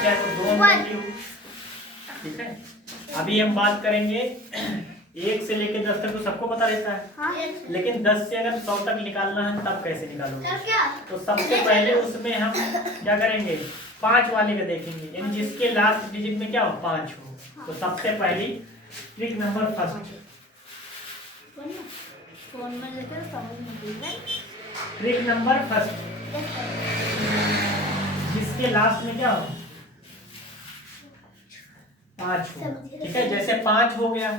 है, चाहे वो 2 अंकों की हो। ठीक है, अभी हम बात करेंगे 1 से लेके 10 तक तो सबको पता रहता है। हाँ। लेकिन 10 से अगर 100 तक निकालना है तब कैसे निकालोगे? तो सबसे पहले उसमें हम क्या करेंगे, 5 वाले का देखेंगे, यानी जिसके लास्ट डिजिट में क्या हो, 5 हो। तो सबसे पहली trick number first, trick number first, जिसके लास्ट में क्या हो, 5 हो। ठीक है, जैसे 5 हो गया,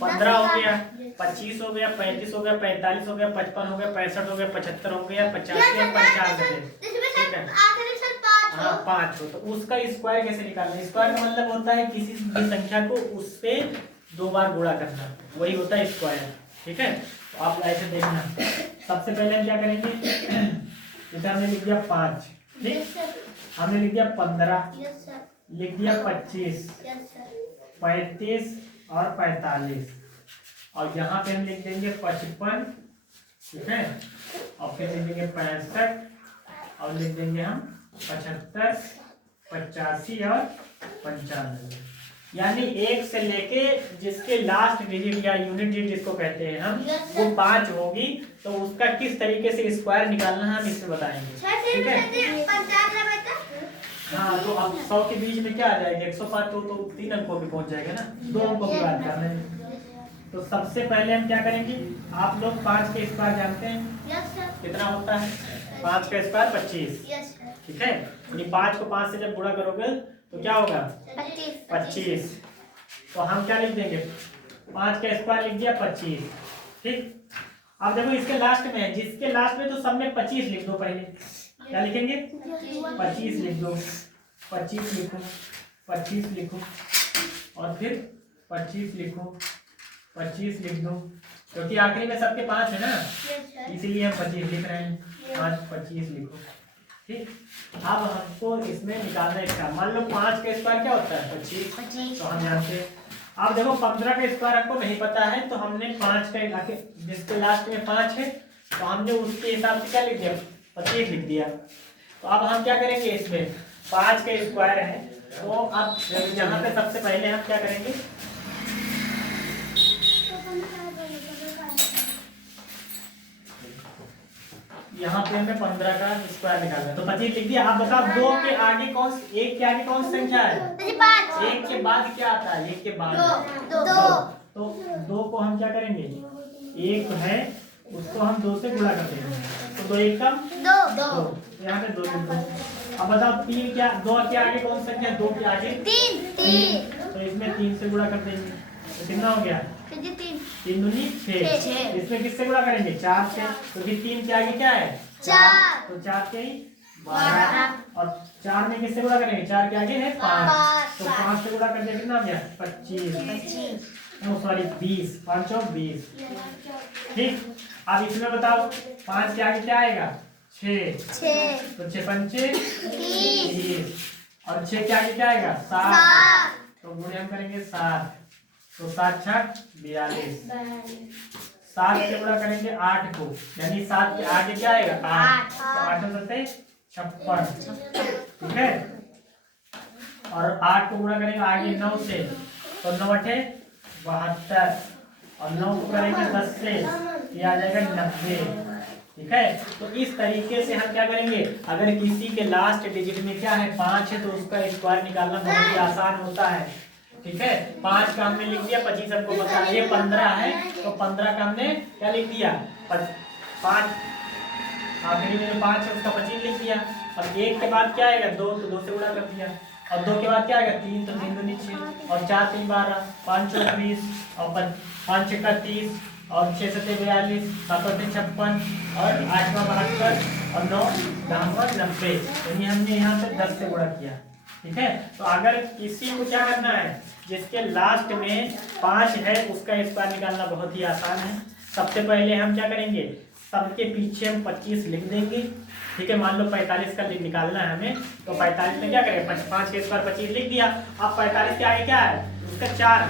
15 हो गया, 25 हो गया, 35 हो गया, 45 हो गया, 55 हो गया, 65 हो गया, 75 हो गया, 85 और 95। ठीक है, हाँ 5 हो। तो उसका स्क्वायर कैसे निकालना है? स्क्वायर का मतलब होता है किसी भी संख्या को उससे 2 बार गुणा करना, वही होता है स्क्वायर। ठीक है, तो आप ऐसे देखना, सबसे पहले हम क्या करेंगे, इधर हमने लिख दिया 5, ठीक, हमने लिख दिया 15, लिख दिया 25, 35 और 45, और यहाँ पे हम लिख देंगे 55। ठीक है, और फिर लिख देंगे 65, और लिख देंगे हम 75, 85 और 95। यानी 1 से लेके जिसके लास्ट डिजिट या यूनिट डिजिट जिसको कहते हैं हम, वो 5 होगी। तो उसका किस तरीके से स्क्वायर निकालना है हम इसमें बताएंगे। ठीक है, हाँ, तो अब 100 के बीच में क्या आ जाएगा, 105 तो 3 अंकों में पहुंच जाएगा ना, 2 अंकों की बात कर रहे हैं। तो सबसे पहले हम क्या करेंगे, आप लोग 5 के स्क्वायर जानते हैं कितना होता है? 5 का स्क्वायर 25। ठीक है, यानी 5 को 5 से जब गुणा करोगे तो क्या होगा, 25। तो हम क्या लिख देंगे, 5 का स्क्वायर लिख दिया 25। ठीक, अब देखो इसके लास्ट में है, जिसके लास्ट में तो सब में 25 लिख दो। पहले क्या लिखेंगे, 25 लिख दो, 25 लिखो, 25 लिखो, और फिर 25 लिखो, 25 लिख दो, क्योंकि आखिरी में सबके 5 है ना, इसीलिए हम 25 लिख रहे हैं। 5 25 लिखो। ठीक, अब हमको इसमें निकालना है इसका, मान लो 5 का स्क्वायर क्या होता है, 25, तो हम जानते हैं। अब देखो 15 का स्क्वायर हमको नहीं पता है, तो हमने 5 का, जिसके लास्ट में 5 है, तो हमने उसके हिसाब से क्या लिख दिया, 25 लिख दिया। तो अब हम क्या करेंगे, इसमें 5 का स्क्वायर है, तो अब यहाँ पे सबसे पहले हम क्या करेंगे, यहाँ पे हमें 15 का स्क्वायर निकालना है, तो 25 लिख दिया। आप बताओ 2 के आगे कौन, 1 के आगे कौन सी संख्या है, 1 के बाद क्या आता है, 1 के बाद 2। तो 2 को हम क्या करेंगे, 1 है उसको हम 2 से गुणा कर देंगे, तो 2 1 कम 2, यहाँ पे 2 लिख दो। अब बताओ 3 क्या, 2 के आगे कौन सी संख्या, 2 के आगे 3, तो इसमें 3 से गुणा कर देंगे, तो कितना हो गया, 3 दूनी 6। इसमें किससे गुणा करेंगे, 4 से, क्योंकि 3 के आगे क्या है, 4, तो 4 के 12, और 4 में किससे गुणा करेंगे, 4 के आगे है 5, तो 5 से गुणा कर दिया, कितना हो गया 25, सॉरी 20, 5 और 20। ठीक, अब इसमें बताओ 5 के आगे क्या आएगा, 6, तो 6 पंचे 30, और 6 के आगे क्या आएगा, 7, तो गुणे हम करेंगे 7, तो 7 छक 42, 7 से गुणा करेंगे 8 को, यानी 7 के आगे क्या आएगा, 8, तो 8 से 56। ठीक है, और 8 को गुणा करेंगे आगे 9 से, तो 9 8 72, और 9 को करेंगे 10 से, ये आ जाएगा 90। ठीक है, तो इस तरीके से हम क्या करेंगे, अगर किसी के लास्ट डिजिट में क्या है, 5 है, तो उसका स्क्वायर निकालना बहुत ही आसान होता है। ठीक है, 5 का हमने लिख दिया, 25 सबको पता है, ये 15 है, तो 15 का हमने क्या लिख दिया, 5, आखिरी में जो 5 है उसका 25 लिख दिया। अब 1 के बाद क्या आएगा, 2, तो 2 से गुणा कर दिया, और 2 के बाद क्या आएगा, 3, तो 3 दूनी 6, और 4 3 12, 5 4 20, और 5 6 30, और 6 7 42, 7 8 56, और 8 72, और 9 90। यानी हमने यहाँ पे 10 से गुणा किया। ठीक है, तो अगर किसी को क्या करना है, जिसके लास्ट में 5 है, उसका स्क्वायर निकालना बहुत ही आसान है। सबसे पहले हम क्या करेंगे, सबके पीछे हम 25 लिख देंगे। ठीक है, मान लो 45 का निकालना है हमें, तो 45 में क्या करेंगे, 5 के स्क्वायर 25 लिख दिया। अब 45 के आगे क्या है, उसका 4,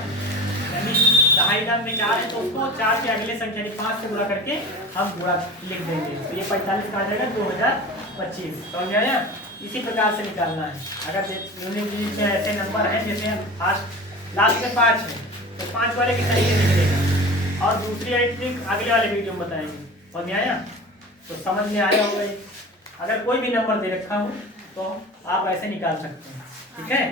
यानी 2.5 में 4 है, तो उसको 4 के अगले संख्या 5 से गुणा करके हम गुणा लिख देंगे, तो ये 45 का आ जाएगा 2025। समझ आया? इसी प्रकार से निकालना है। अगर यूनिट डिजिट में ऐसे नंबर हैं जैसे लास्ट में 5 है तो 5 वाले किस तरीके से निकलेगा, और दूसरी ट्रिक अगले वाले वीडियो में बताएंगे। समझ में आया? तो समझ में आया होगा। अगर कोई भी नंबर दे रखा हो तो आप ऐसे निकाल सकते हैं। ठीक है।